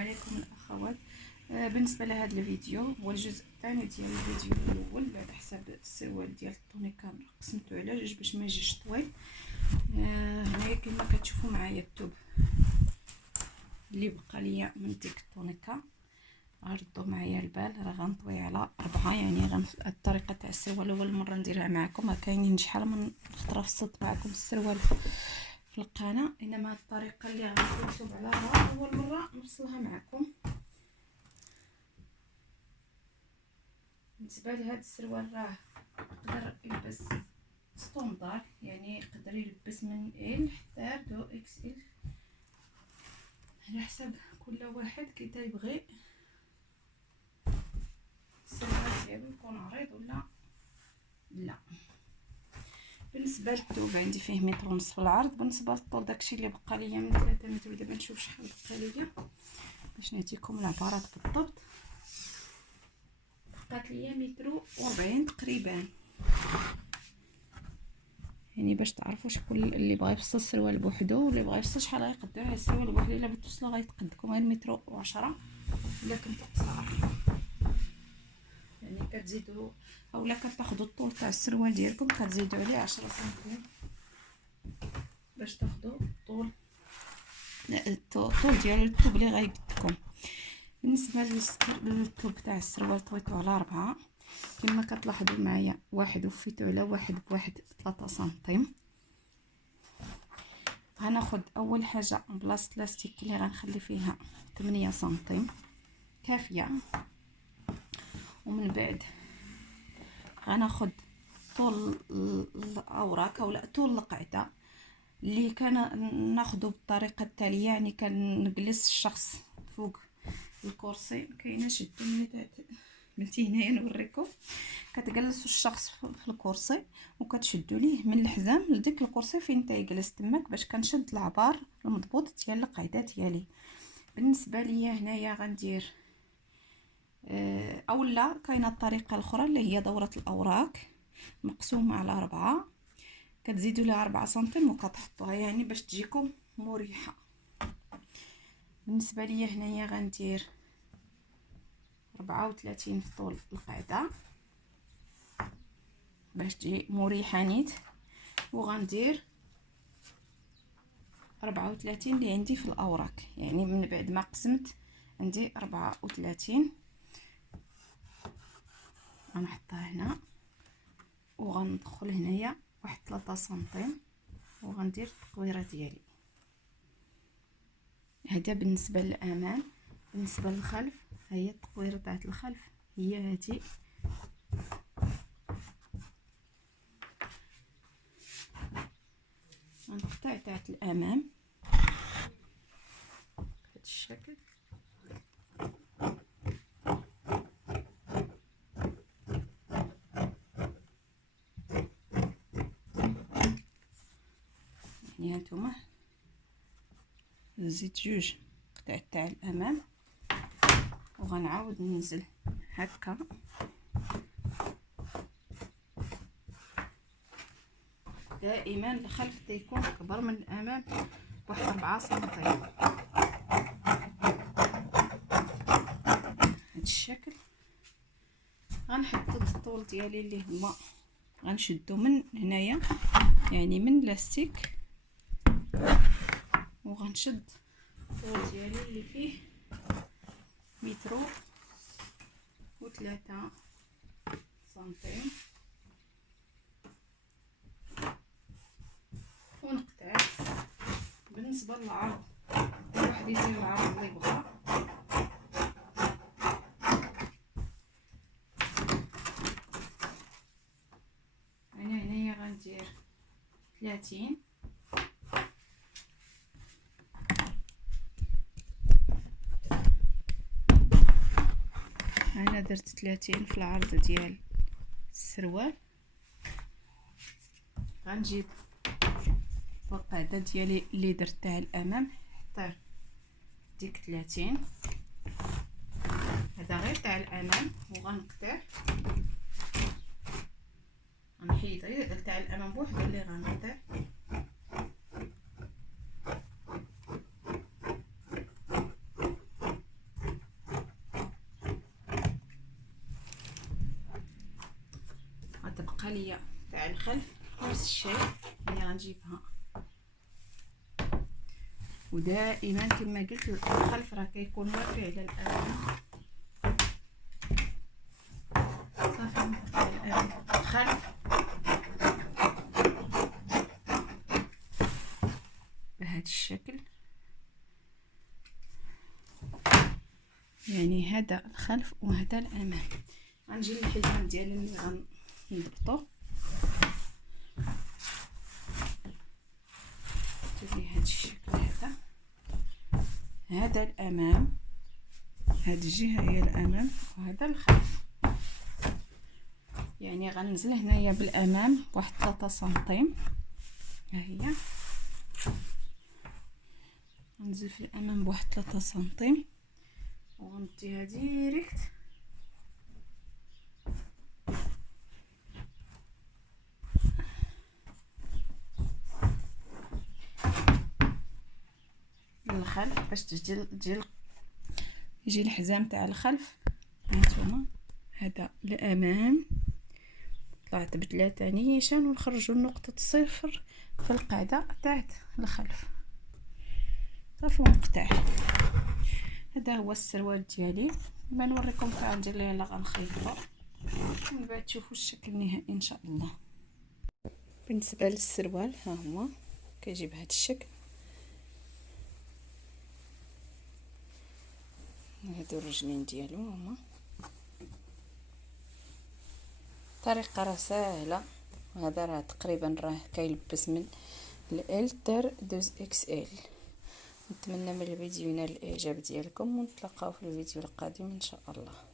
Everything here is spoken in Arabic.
عليكم الاخوات. بالنسبه لهذا الفيديو هو الجزء الثاني ديال الفيديو الاول على حساب السروال ديال الطونيكا. قسمته على جوج باش ما يجيش طويل. هنايا كما كتشوفوا معايا الثوب اللي بقى ليا من ديك الطونيكا. غردوا معايا البال، راه غنطوي على 4، يعني الطريقه تاع السروال اول مره نديرها معكم. ما كاينين شحال من خطره فصلت معكم السروال في القناه، انما الطريقه اللي غنكتب عليها اول مره نوصلها معكم. بالنسبه لهذا السروال راه يقدر يلبس ستوندار، يعني يقدر يلبس من ال حتى دو اكس ال على حسب كل واحد كي تيبغي السروال ديالو يكون عريض ولا لا. بالنسبه للثوب عندي فيه 1.5 متر في العرض. بالنسبه للطول داكشي اللي بقى ليا من 3 متر. دابا نشوف شحال بقى ليا باش نعطيكم العبارات بالضبط. بقات ليا 1.40 متر تقريبا، يعني باش تعرفوا شكون اللي بغى يفصل السروال بوحدو واللي بغى يفصل شحال غيقدر على السروال بوحدو. الا بتوصلوا غيتقدكم غير 1.10 متر الا كنتو قصار، يعني كتزيدوا اولا كتاخذوا الطول تاع السروال ديالكم كتزيدوا عليه 10 سنتيم باش تاخذوا الطول ديال الثوب اللي غيقدكم. بالنسبه للثوب تاع السروال طويتو على 4 كما كتلاحظوا معايا، واحد وفيتو على واحد بواحد 3 سنتيم. غناخد اول حاجه بلاصه لاستيك اللي غنخلي فيها 8 سنتيم كافيه، ومن بعد غناخد طول الاوراق اولا طول القاعده اللي كان ناخذه بالطريقه التاليه. يعني كنجلس الشخص فوق الكرسي، كاينه شدو ملتي هنايا نوريكم. كتجلسوا الشخص في الكرسي وكتشدوا ليه من الحزام لديك الكرسي فين تيجلس تماك باش كنشد العبار المضبوط ديال القاعده ديالي. بالنسبه ليا هنايا غندير اولا كاينه الطريقه الاخرى اللي هي دوره الاوراق مقسومه على 4، كتزيدوا لها 4 سنتيم وكتحطوها يعني باش تجيكم مريحه. بالنسبه ليا هنايا غندير 34 في طول القاعده باش تجي مريحه نيت، وغندير 34 اللي عندي في الاوراق، يعني من بعد ما قسمت عندي 34 غنحطها هنا وغندخل هنايا واحد 3 سنتيم وغندير التقويره ديالي. هذا بالنسبه للامام. بالنسبه للخلف ها هي التقويره تاعت الخلف، هي هاتي غنقطع تاعت الامام بهذا الشكل. يعني هانتوما زيد جوج قطع تاع الامام وغنعاود ننزل هكا دائما. الخلف تيكون اكبر من الامام بواحد 4 سنتيم هاد الشكل. غنحدد الطول ديالي اللي هو غنشدو من هنايا يعني من لاستيك، وغنشد الطول ديالي اللي فيه 1.3 سنتيم ونقطع. بالنسبه للعرض كل واحد يدير العرض اللي بغا. انا هنايا غندير 30، انا درت 30 في العرض ديال السروال. غنجيب القاعده ديالي اللي درت تاع الامام حتى ديك 30، هذا غير تاع الامام، وغنقطع غنحيد غير تاع الامام بوحدو اللي غنقطع. تاع الخلف نفس الشيء اللي غنجيبها. ودائما كما قلت الخلف راه كيكون وافي على الامام. صافي نحط الامام الخلف بهذا الشكل، يعني هذا الخلف وهذا الامام. غنجي للحزام ديالي اللي غنضبطو بهذا الشكل. هذا الامام، هذه الجهه هي الامام وهذا الخلف. يعني غنزل هنايا بالامام بواحد 3 سنتيم، ها هي غنزل في الامام بواحد 3 سنتيم وغنطيها ديريكت للخلف باش يجي الحزام تاع الخلف. هانتوما هذا الامام طلعت ب3 نيشان ونخرجوا نقطه صفر في القاعده تاعت الخلف صافي ونقطع. هذا هو السروال ديالي. ما نوريكم القاعده ديالي يلا غنخيطو من بعد تشوفوا الشكل النهائي ان شاء الله. بالنسبه للسروال ها هو كيجي بهذا الشكل. هادو الرجلين ديالو هما. الطريقه راه ساهله. هذا راه تقريبا راه كيلبس من ال حتى 2XL. نتمنى من الفيديو ينال الاعجاب ديالكم ونتلاقاو في الفيديو القادم ان شاء الله.